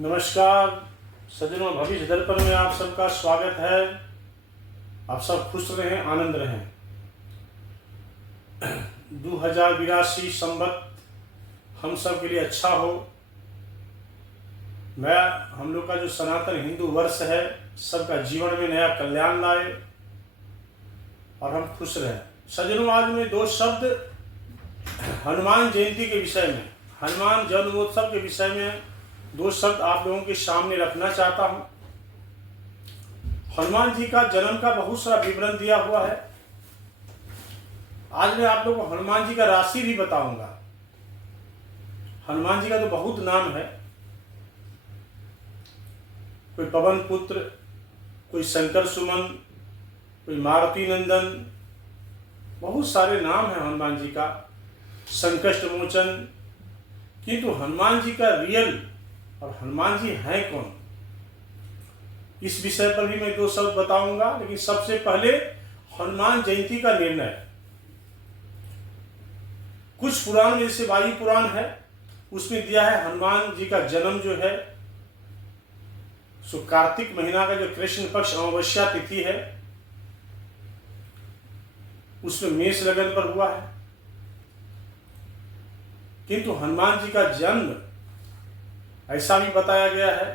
नमस्कार सज्जनों, भविष्य दर्पण में आप सबका स्वागत है। आप सब खुश रहें, आनंद रहें। 2082 संवत हम सब के लिए अच्छा हो। हम लोग का जो सनातन हिंदू वर्ष है, सबका जीवन में नया कल्याण लाए और हम खुश रहें। सज्जनों, आज मैं दो शब्द हनुमान जयंती के विषय में, हनुमान जन्मोत्सव के विषय में दो शब्द आप लोगों के सामने रखना चाहता हूं। हनुमान जी का जन्म का बहुत सारा विवरण दिया हुआ है। आज मैं आप लोगों को हनुमान जी का राशि भी बताऊंगा। हनुमान जी का तो बहुत नाम है, कोई पवन पुत्र, कोई शंकर सुमन, कोई मारुति नंदन, बहुत सारे नाम है हनुमान जी का, संकष्ट मोचन। किंतु हनुमान जी का रियल और हनुमान जी हैं कौन, इस विषय पर भी मैं दो शब्द बताऊंगा। लेकिन सबसे पहले हनुमान जयंती का निर्णय। कुछ पुराण में, जैसे वायु पुराण है, उसमें दिया है हनुमान जी का जन्म जो है सो कार्तिक महीना का जो कृष्ण पक्ष अमावस्या तिथि है, उसमें मेष लगन पर हुआ है। किंतु हनुमान जी का जन्म ऐसा भी बताया गया है,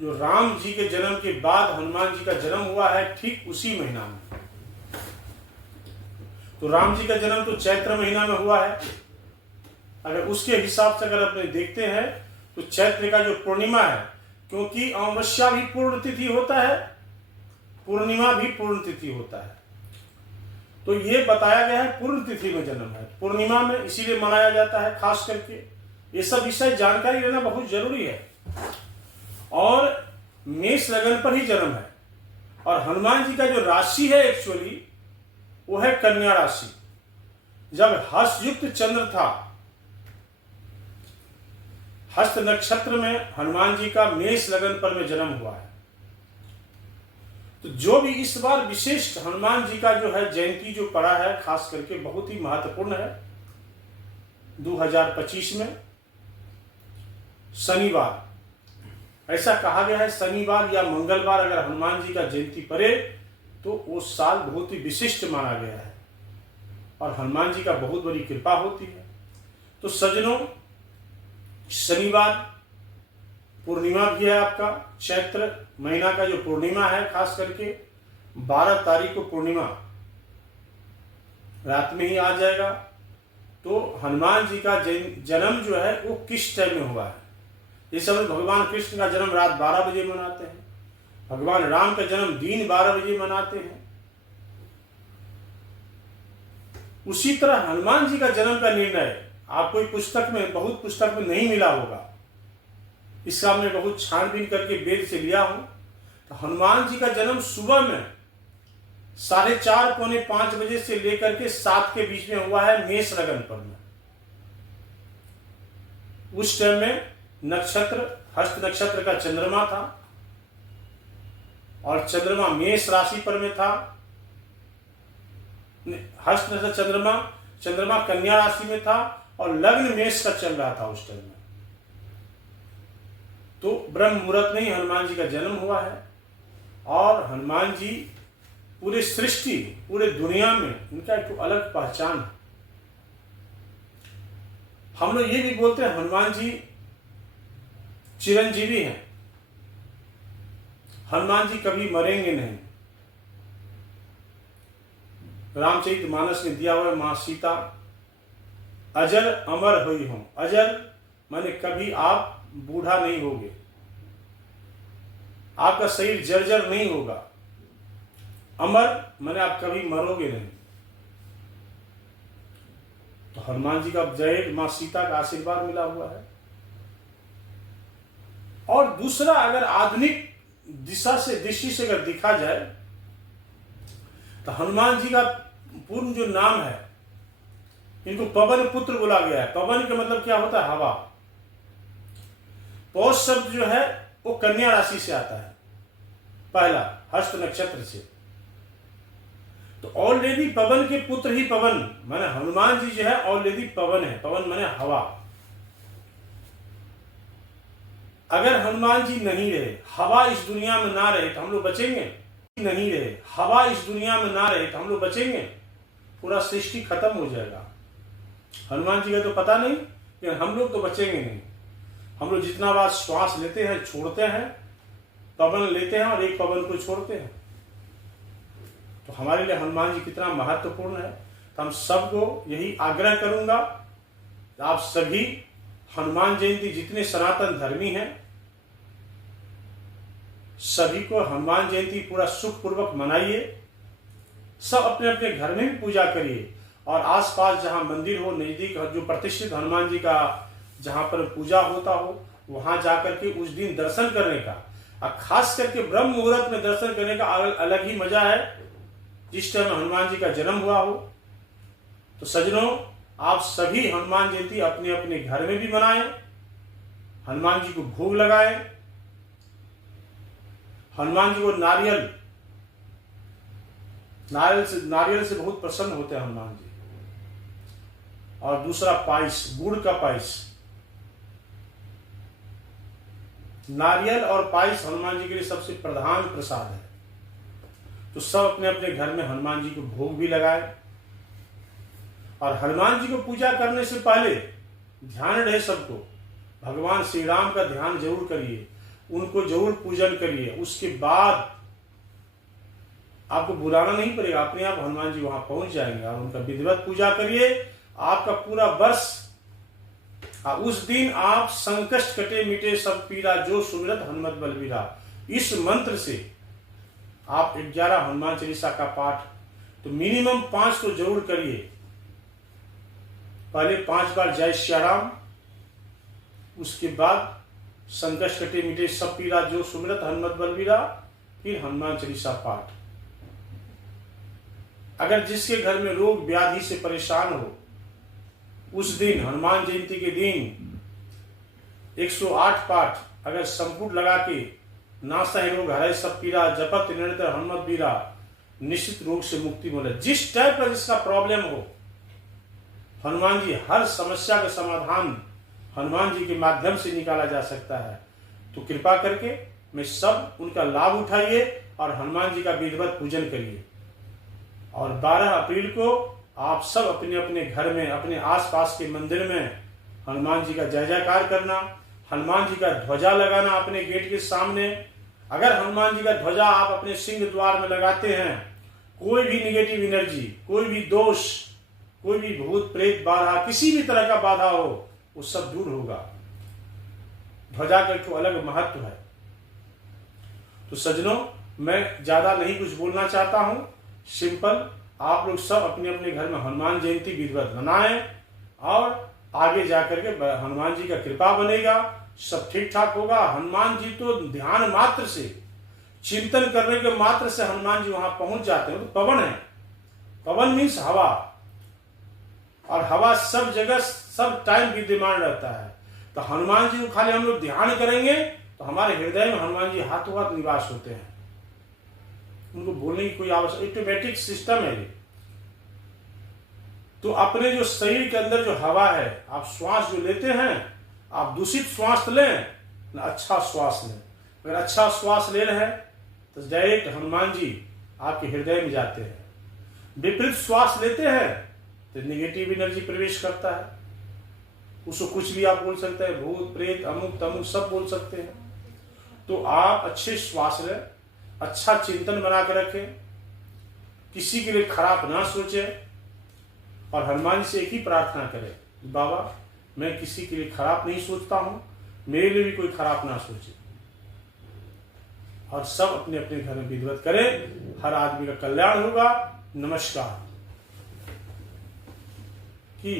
जो राम जी के जन्म के बाद हनुमान जी का जन्म हुआ है, ठीक उसी महीना में। तो राम जी का जन्म तो चैत्र महीना में हुआ है। अगर उसके हिसाब से अगर अपने देखते हैं तो चैत्र का जो पूर्णिमा है, क्योंकि अमावस्या भी पूर्ण तिथि होता है, पूर्णिमा भी पूर्ण तिथि होता है, तो ये बताया गया है पूर्ण तिथि में जन्म है, पूर्णिमा में, इसीलिए मनाया जाता है। खास करके ये सब विषय जानकारी लेना बहुत जरूरी है। और मेष लगन पर ही जन्म है। और हनुमान जी का जो राशि है एक्चुअली वो है कन्या राशि। जब हर्षयुक्त चंद्र था, हस्त नक्षत्र में हनुमान जी का मेष लगन पर में जन्म हुआ है। तो जो भी इस बार विशिष्ट हनुमान जी का जो है जयंती जो पड़ा है, खास करके बहुत ही महत्वपूर्ण है। 2025 में शनिवार, ऐसा कहा गया है शनिवार या मंगलवार अगर हनुमान जी का जयंती पड़े तो वो साल बहुत ही विशिष्ट माना गया है और हनुमान जी का बहुत बड़ी कृपा होती है। तो सज्जनों, शनिवार पूर्णिमा भी है आपका, चैत्र महीना का जो पूर्णिमा है, खास करके 12 तारीख को पूर्णिमा रात में ही आ जाएगा। तो हनुमान जी का जन्म जो है वो किस टाइम में हुआ है? इस समय भगवान कृष्ण का जन्म रात 12 बजे मनाते हैं, भगवान राम का जन्म दिन 12 बजे मनाते हैं। उसी तरह हनुमान जी का जन्म का निर्णय आपको कोई पुस्तक में, बहुत पुस्तक में नहीं मिला होगा। इसका मैं बहुत छानबीन करके वेद से लिया हूं। तो हनुमान जी का जन्म सुबह में 4:30 पौने 5 बजे से लेकर के 7 के बीच में हुआ है, मेष लगन पर में। उस टाइम में नक्षत्र हस्त नक्षत्र का चंद्रमा था और चंद्रमा मेष राशि पर में था। हस्त नक्षत्र चंद्रमा कन्या राशि में था और लग्न मेष का चल रहा था उस टाइम में। तो ब्रह्म मुहूर्त में ही हनुमान जी का जन्म हुआ है। और हनुमान जी पूरे सृष्टि, पूरे दुनिया में इनका एक अलग पहचान है। हम लोग ये भी बोलते हैं हनुमान जी चिरंजीवी हैं, हनुमान जी कभी मरेंगे नहीं। रामचरितमानस में दिया हुआ मां सीता अजर अमर हुई हो। अजर माने कभी आप बूढ़ा नहीं होगे, आपका शरीर जर्जर नहीं होगा। अमर माने आप कभी मरोगे नहीं। तो हनुमान जी का जय मां सीता का आशीर्वाद मिला हुआ है। और दूसरा, अगर आधुनिक दृष्टि से अगर देखा जाए तो हनुमान जी का पूर्ण जो नाम है, इनको पवन पुत्र बोला गया है। पवन का मतलब क्या होता है? हवा। पौष शब्द जो है वो कन्या राशि से आता है, पहला हस्त नक्षत्र से। तो ऑलरेडी पवन के पुत्र ही पवन, माने हनुमान जी जो है ऑलरेडी पवन है। पवन माने हवा। अगर हनुमान जी नहीं रहे, हवा इस दुनिया में ना रहे, तो हम लोग बचेंगे नहीं रहे, हवा इस दुनिया में ना रहे, तो हम लोग बचेंगे, पूरा सृष्टि खत्म हो जाएगा। हनुमान जी का तो पता नहीं, लेकिन हम लोग तो बचेंगे नहीं। हम लोग जितना बार श्वास लेते हैं, छोड़ते हैं, पवन लेते हैं और एक पवन को छोड़ते हैं, तो हमारे लिए हनुमान जी कितना महत्वपूर्ण है। तो हम सबको यही आग्रह करूंगा, आप सभी हनुमान जयंती, जितने सनातन धर्मी हैं, सभी को हनुमान जयंती पूरा सुख पूर्वक मनाइए। सब अपने अपने घर में भी पूजा करिए, और आसपास जहां मंदिर हो, नजदीक जो प्रतिष्ठित हनुमान जी का जहां पर पूजा होता हो, वहां जाकर के उस दिन दर्शन करने का, और खास करके ब्रह्म मुहूर्त में दर्शन करने का अलग ही मजा है, जिस टाइम हनुमान जी का जन्म हुआ हो। तो सज्जनों, आप सभी हनुमान जयंती अपने अपने घर में भी मनाएं, हनुमान जी को भोग लगाएं, हनुमान जी को नारियल से बहुत प्रसन्न होते हैं हनुमान जी। और दूसरा पायस, गुड़ का पायस, नारियल और पायस हनुमान जी के लिए सबसे प्रधान प्रसाद है। तो सब अपने अपने घर में हनुमान जी को भोग भी लगाए, और हनुमान जी को पूजा करने से पहले ध्यान रहे सबको, भगवान श्री राम का ध्यान जरूर करिए, उनको जरूर पूजन करिए। उसके बाद आपको बुलाना नहीं पड़ेगा, अपने आप हनुमान जी वहां पहुंच जाएंगे, और उनका विधिवत पूजा करिए। आपका पूरा वर्ष, उस दिन आप संकष्ट कटे मिटे सब पीरा, जो सुमिरत हनुमत बलबीरा, इस मंत्र से आप 11 हनुमान चालीसा का पाठ तो मिनिमम 5 तो जरूर करिए। पहले 5 बार जय श्री राम, उसके बाद संकष्ट कटे मिटे सब पीरा, जो सुमिरत हनुमत बलबीरा, फिर हनुमान चालीसा पाठ। अगर जिसके घर में रोग व्याधि से परेशान हो, उस दिन हनुमान जयंती के दिन 108 पाठ अगर संपुट लगा के, नासा रोग हरे सब पीरा, जपत निरंतर हनुमत बीरा, निश्चित रोग से मुक्ति मिले। जिस टाइप का जिसका प्रॉब्लम हो, हनुमान जी हर समस्या का समाधान हनुमान जी के माध्यम से निकाला जा सकता है। तो कृपा करके मैं सब उनका लाभ उठाइए और हनुमान जी का विधिवत पूजन करिए। और 12 अप्रैल को आप सब अपने अपने घर में, अपने आसपास के मंदिर में हनुमान जी का जय जयकार करना, हनुमान जी का ध्वजा लगाना अपने गेट के सामने। अगर हनुमान जी का ध्वजा आप अपने सिंह द्वार में लगाते हैं, कोई भी निगेटिव एनर्जी, कोई भी दोष, कोई भी भूत प्रेत बाधा, किसी भी तरह का बाधा हो, वो सब दूर होगा। ध्वजा का एक अलग महत्व है। तो सज्जनों, मैं ज्यादा नहीं कुछ बोलना चाहता हूं, सिंपल आप लोग सब अपने अपने घर में हनुमान जयंती विधिवत मनाएं, और आगे जाकर के हनुमान जी का कृपा बनेगा, सब ठीक ठाक होगा। हनुमान जी तो ध्यान मात्र से, चिंतन करने के मात्र से हनुमान जी वहां पहुंच जाते हैं। तो पवन है, पवन मीन्स हवा, और हवा सब जगह सब टाइम विद्यमान रहता है। तो हनुमान जी को खाली हम लोग ध्यान करेंगे तो हमारे हृदय में हनुमान जी हाथों हाथ निवास होते हैं। उनको बोलने की कोई आवश्यकता, ऑटोमेटिक सिस्टम है ये। तो अपने जो शरीर के अंदर जो हवा है, आप श्वास जो लेते हैं, आप दूषित श्वास लें ना अच्छा श्वास लें। अगर अच्छा श्वास ले रहे हैं तो डायरेक्ट हनुमान जी आपके हृदय में जाते हैं। विपरीत श्वास लेते हैं तो नेगेटिव एनर्जी प्रवेश करता है। उसको कुछ भी आप बोल सकते हैं, भूत प्रेत अमुक तमुक सब बोल सकते हैं। तो आप अच्छे श्वास लें, अच्छा चिंतन बना कर रखें, किसी के लिए खराब ना सोचें, और हनुमान से एक ही प्रार्थना करें, बाबा मैं किसी के लिए खराब नहीं सोचता हूं, मेरे लिए भी कोई खराब ना सोचे। और सब अपने अपने घर में विधिवत करें, हर आदमी का कल्याण होगा। नमस्कार। की